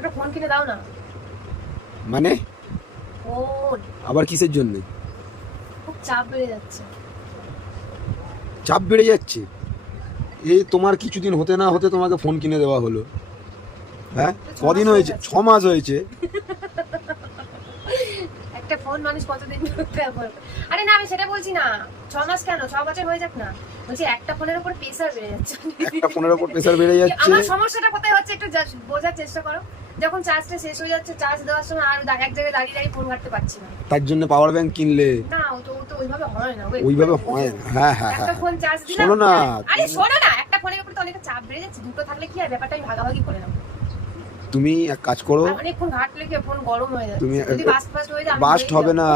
একটা ফোন কিনে দাও না। মানে? ফোন। আবার কিসের জন্য? খুব চাপ বেড়ে যাচ্ছে। চাপ বেড়ে যাচ্ছে? এই তোমার কিছুদিন হতে না হতে তোমাকে ফোন কিনে দেওয়া হলো। হ্যাঁ? ছ কদিন হয়েছে? হয়ে ছ মাস হয়েছে। একটা ফোন মানুষ কতদিন ব্যবহার আরে না আমি সেটা বলছি না। ছ মাস কেন? ছ বছর হয়ে যাক না। বলছি একটা ফোনের উপর প্রেসার বেড়ে যাচ্ছে। একটা ফোনের ওপর প্রেসার বেড়ে যাচ্ছে আমার সমস্যাটা কোথায় হচ্ছে একটু বোঝার চেষ্টা করো। যখন চার্জটা শেষ হয়ে যাচ্ছে চার্জ দেওয়ার সময় আর এক জায়গায় দাঁড়িয়ে দাঁড়িয়ে ফোন ঘাটতে পারছি না। তার জন্য পাওয়ার ব্যাংক কিনলে? না ও তো তো ওইভাবে হয় না ওইভাবে হয় না। হ্যাঁ হ্যাঁ একটা হ্যাঁ। ফোন চার্জ দিলাম শোনো না, আরে শোনো না একটা ফোনের উপর তো অনেকটা চাপ বেড়ে যাচ্ছে দুটো থাকলে কি আর ব্যাপারটা আমি ভাগাভাগি করে নেব? তুমি এক কাজ করো। অনেকক্ষণ ঘাটলে কি ফোন গরম হয়ে যাচ্ছে? তুমি যদি বাস্ট ফাস্ট হয়ে যায় আমি বাস্ট হবে না।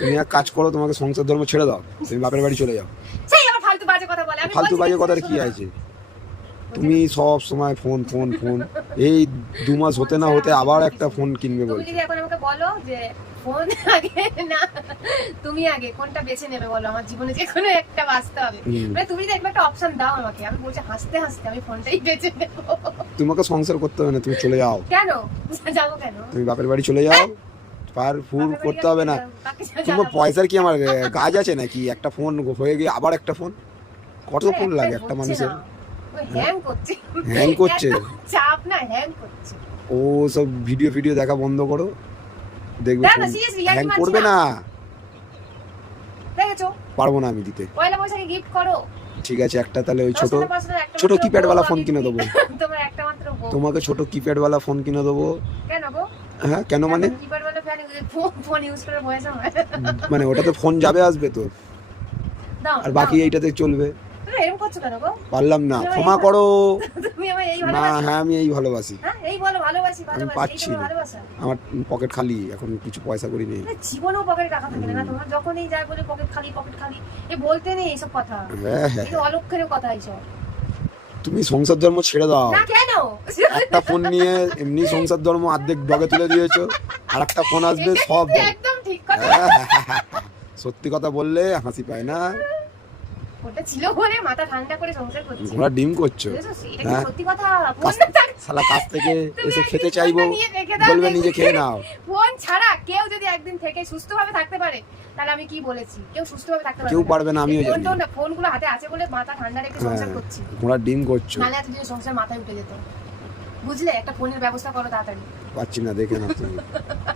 তুমি এক কাজ করো তোমাকে সংসার ধর্ম ছেড়ে দাও। তুমি বাপের বাড়ি চলে যাও। সেই আবার ফালতু বাজে কথা বলে আমি ফালতু বাজে কথার কি আছে? তুমি সব সময় ফোন ফোন ফোন এই দু মাস হতে না হতে আবার একটা ফোন কিনবে তুমি এখন আমাকে বলো যে ফোন আগে না তুমি আগে কোনটা বেছে নেবে বলো? আমার জীবনে যে কোনো একটা বাঁচতে হবে। মানে তুমি একটা অপশন দাও আমাকে। আমি বলছি হাসতে হাসতে আমি ফোনটাই বেছে নেব। তোমাকে সংসার করতে হবে না তুমি চলে যাও। কেন? যাব কেন? তুমি বাপের বাড়ি চলে যাও। পার ফুল করতে হবে না। তোমার পয়সার কি আমার কাজ আছে নাকি? একটা ফোন হয়ে গিয়ে আবার একটা ফোন? কত ফোন লাগে একটা মানুষের? হ্যাং? করছে। হ্যাং করছে? চাপ না হ্যাং করছে। ও সব ভিডিও ভিডিও দেখা বন্ধ করো। দেখবে হ্যাং করবে না। দেখেছ? পারব না আমি দিতে। পয়লা বৈশাখে গিফট করো। ঠিক আছে একটা তাহলে ওই ছোট ছোট কিপ্যাড ওয়ালা ফোন কিনে দেবো। তোমার একটা মাত্র তোমাকে ছোট কিপ্যাড ওয়ালা ফোন কিনে দেবো। কেন গো? হ্যাঁ কেন মানে? কিপ্যাড ওয়ালা ফোন ইউজ করে বয়স মানে ওটাতে ফোন যাবে আসবে তো। আর বাকি এইটাতে চলবে। এরকম করছ কেন গো? পারলাম না ক্ষমা করো। তুমি আমার এই না ভালোবাসা। হ্যাঁ আমি এই ভালোবাসি। হ্যাঁ এই বলো ভালোবাসি ভালোবাসি পাচ্ছি এই না। ভালোবাসা। আমার পকেট খালি এখন কিছু পয়সা করি নেই। না, জীবনেও পকেটে টাকা থাকে না, না তোমার যখনই যায় বলে পকেট খালি পকেট খালি এ বলতে নেই এইসব কথা। হ্যাঁ হ্যাঁ এই অলক্ষের কথা এইসব। তুমি সংসার ধর্ম ছেড়ে দাও। না কেন? একটা ফোন নিয়ে এমনি সংসার ধর্ম অর্ধেক ডগে তুলে দিয়েছ আর একটা ফোন আসবে এটা সব কিন্তু একদম ঠিক কথা। সত্যি কথা বললে হাসি পায় না। ওটা ছিল বলে মাথা ঠান্ডা করে সংসার করছি। ঘোড়া ডিম করছ? বুঝেছ? এটা কি হ্যাঁ। সত্যি কথা? ফোন কাছ- না। থাক- শালা কাছ থেকে এসে খেতে চাইব। নিয়ে রেখে দাও, বলবে নিজে খেয়ে নাও। ফোন ছাড়া কেউ যদি একদিন থেকে সুস্থভাবে থাকতে পারে তাহলে আমি কি বলেছি? কেউ সুস্থভাবে থাকতে পারবে কেউ না। পারবে না আমিও জানি। ফোন ফোনগুলো হাতে আছে বলে মাথা ঠান্ডা রেখে সংসার হ্যাঁ করছি। ঘোড়া ডিম করছ। নাহলে এতদিন সংসার মাথায় উঠে যেত। বুঝলে? একটা ফোনের ব্যবস্থা করো তাড়াতাড়ি। পাচ্ছি না দেখে না